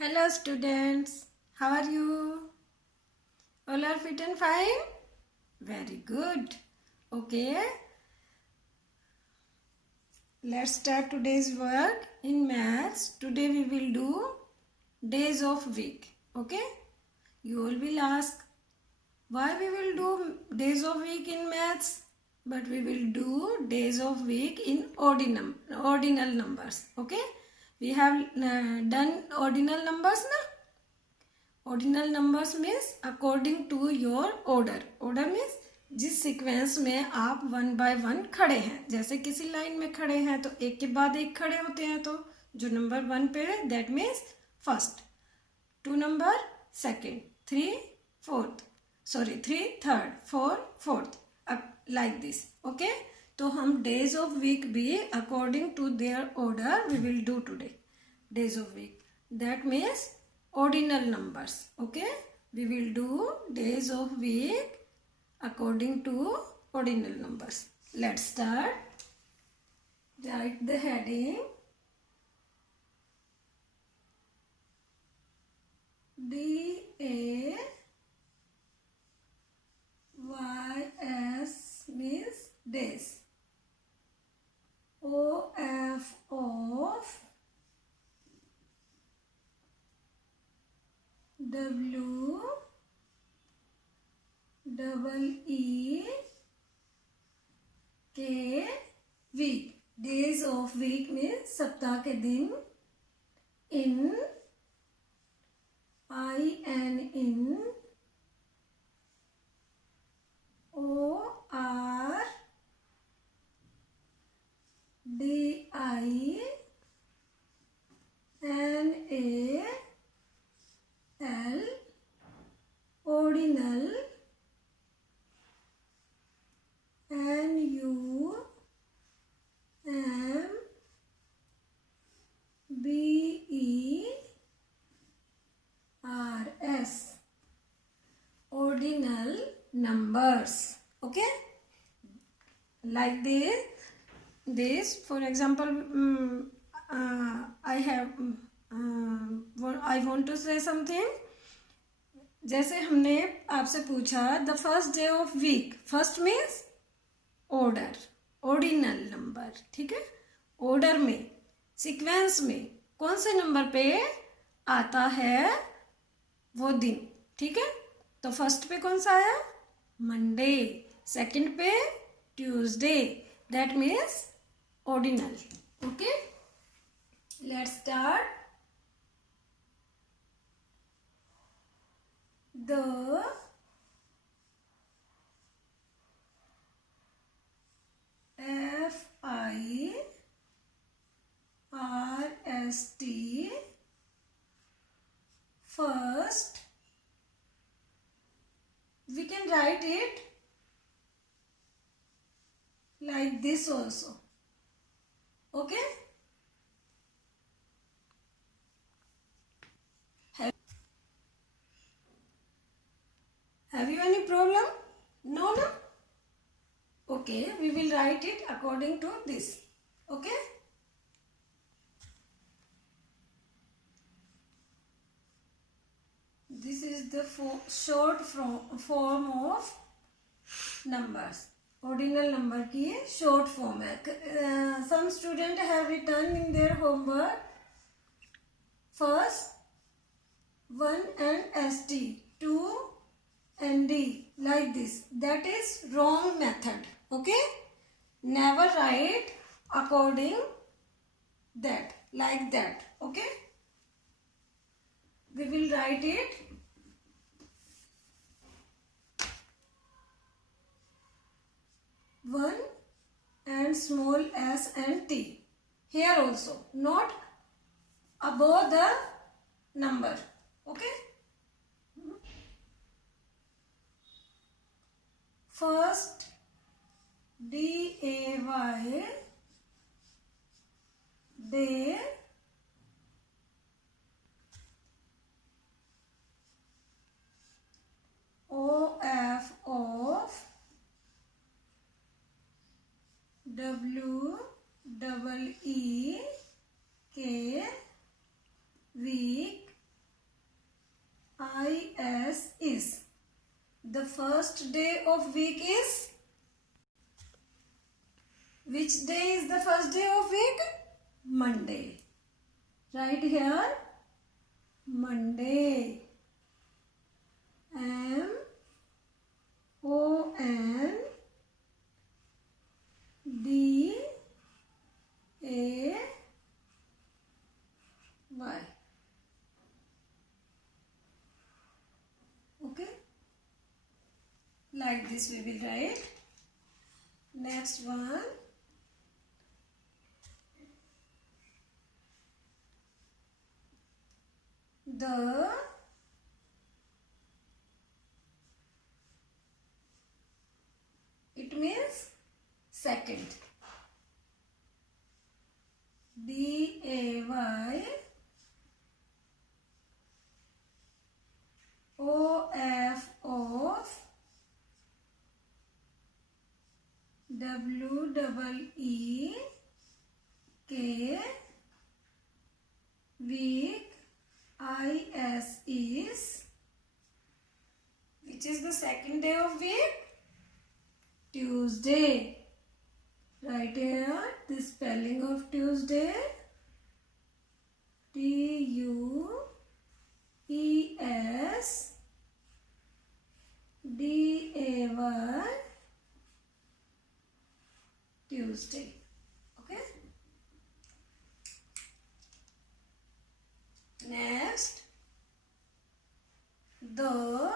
Hello students, how are you? All are fit and fine? Very good. Okay, let's start today's work in maths. Today we will do days of week. Okay, you all will ask why we will do days of week in maths, but we will do days of week in ordinal numbers. Okay, we have done ordinal numbers now. Ordinal numbers means according to your order. Order means जिस sequence में आप one by one खड़े हैं. जैसे किसी line में खड़े हैं तो एक के बाद एक खड़े होते हैं, तो जो नंबर वन पे है that means first, two number second, three fourth, sorry three third, four fourth, like this. Okay, तो हम डेज ऑफ वीक भी according to their order we will do today. Days of week that means ordinal numbers. Okay, we will do days of week according to ordinal numbers. Let's start. Write the heading DAYS means days. OF of W double E K week. Days of week means सप्ताह के दिन. In in ORDINAL, ordinal, NUMBERS, ordinal numbers. Okay, like this for example, I want to say something. जैसे हमने आपसे पूछा the first day of week. First means order, ordinal number. ठीक है, order में, सीक्वेंस में कौन से नंबर पे आता है वो दिन. ठीक है, तो फर्स्ट पे कौन सा आया? मंडे. सेकंड पे Tuesday. That means ordinal. Okay, let's start. The FIRST first, we can write it like this also. Okay, have you any problem? No. Okay, we will write it according to this. Okay, this is the short form of numbers. Ordinal number की short form है. Some student have written in their homework first 1 and ST, 2 and D, like this. That is wrong method. Okay, never write according that, like that. Okay, we will write it one and small s and t. Here also, not above the number. Okay, first DAY, day, OF of W double E K week, first day of week is? Which day is the first day of week? Monday. Right here. Monday. M-O-N-D-A-Y. Okay. Like this we will write. Next one. It means second. D-A-Y O-F of W-E-E-K week I-S is. Which is the second day of week? Tuesday. Right here the spelling of Tuesday. T-U-E-S-D-A-Y. Tuesday. Okay. Next, the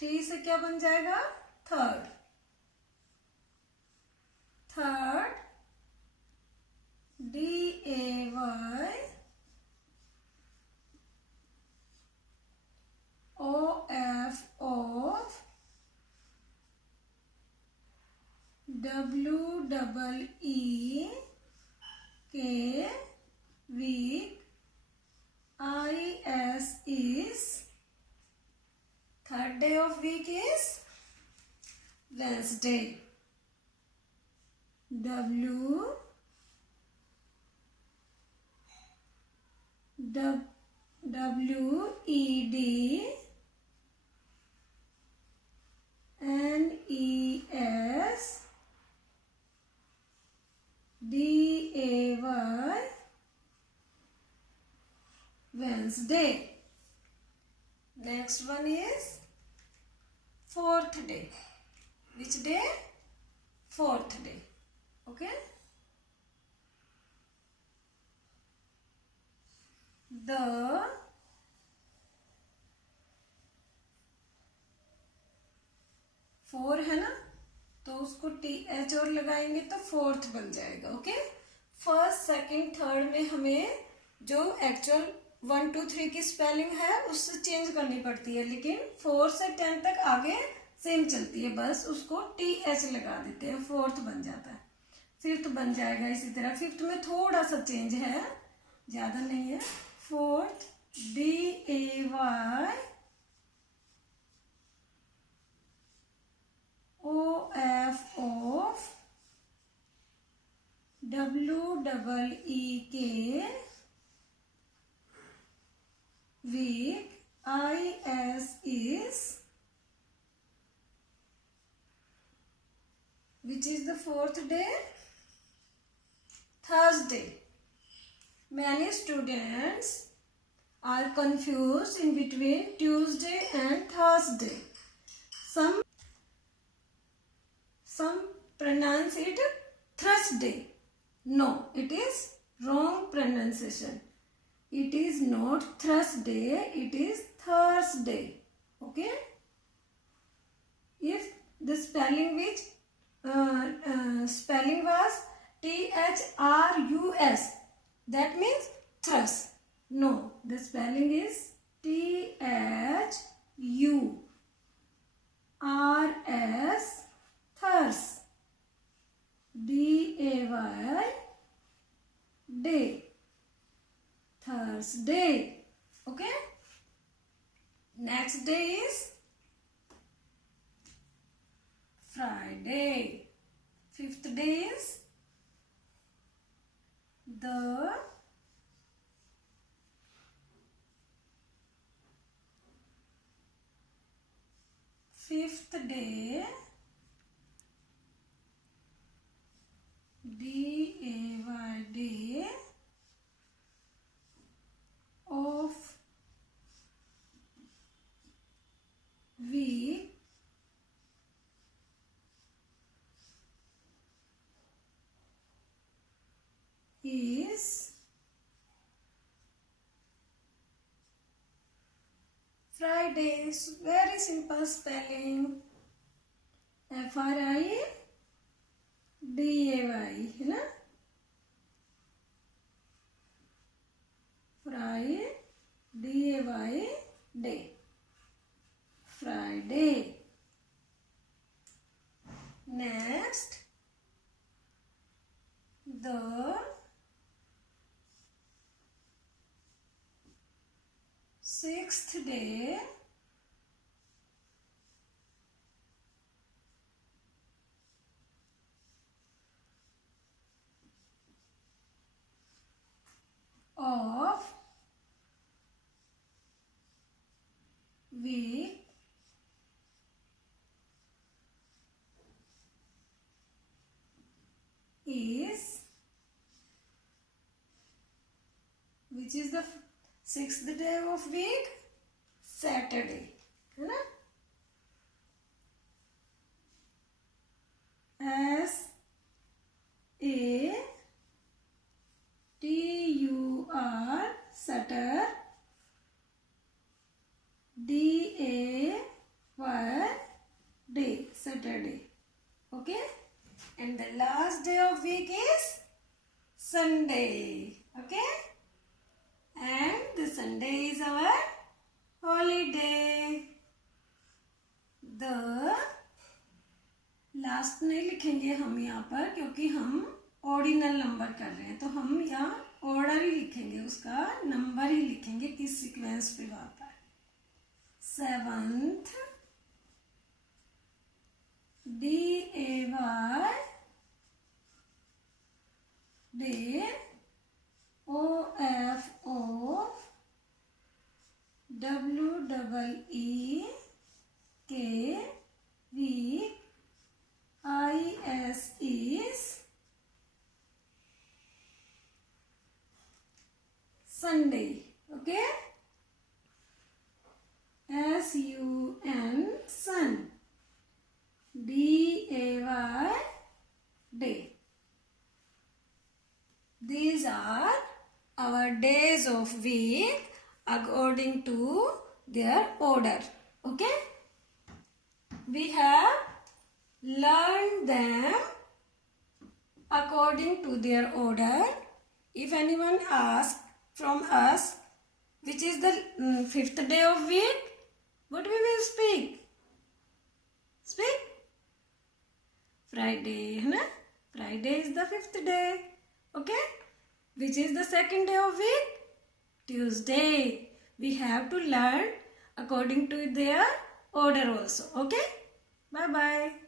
3 से क्या बन जाएगा? Third. Third D-A-Y O-F of W-E-E-K week I-S is. Third day of week is Wednesday. W-E-D-N-E-S-D-A-Y Wednesday. Next one is fourth day. Which day? Fourth day. Okay. The 4 है ना, तो उसको TH और लगाएंगे तो फोर्थ बन जाएगा. ओके. फर्स्ट सेकंड थर्ड में हमें जो एक्चुअल 1 2 3 की स्पेलिंग है उससे चेंज करनी पड़ती है, लेकिन 4 से 10 तक आगे सेम चलती है, बस उसको TH लगा देते हैं, फोर्थ बन जाता है. फिफ्थ बन जाएगा इसी तरह. फिफ्थ में थोड़ा सा चेंज है, ज्यादा नहीं है. Fourth D-A-Y O-F of W-E-E-K week I-S is. Which is the fourth day? Thursday. Many students are confused in between Tuesday and Thursday. Some pronounce it Thursday. No, it is wrong pronunciation. It is not Thursday, it is Thursday. Okay. If the spelling was T-H-R-U-S, that means thurs. No, the spelling is T-H-U-R-S, thurs. D-A-Y, day. Thursday. Okay. Next day is Friday. Fifth day is The fifth day, D-A-Y, day of week is Friday. Very simple spelling. Friday है ना, Friday day, Friday. Next, the sixth day of week is, which is the sixth day of week, Saturday, है ना, S-A-T-U-R, Saturday, D-A-Y, day, Saturday, okay, and the last day of week is Sunday, okay, and the Sunday is our holiday. The last नहीं लिखेंगे हम यहाँ पर, क्योंकि हम ordinal number कर रहे हैं, तो हम यहाँ ऑर्डर ही लिखेंगे, उसका नंबर ही लिखेंगे किस सीक्वेंस पे आता है. 7th D-A-Y, day, O-F-O, W-E-E-K, week, I-S is Sunday, okay, S-U-N, sun, D-A-Y, day. These are our days of week according to their order, okay. We have learned them according to their order. If anyone asks from us which is the fifth day of week, what we will speak? Speak Friday, है ना? Friday is the fifth day, okay? Which is the second day of week? Tuesday. We have to learn according to their order also, okay? Bye bye.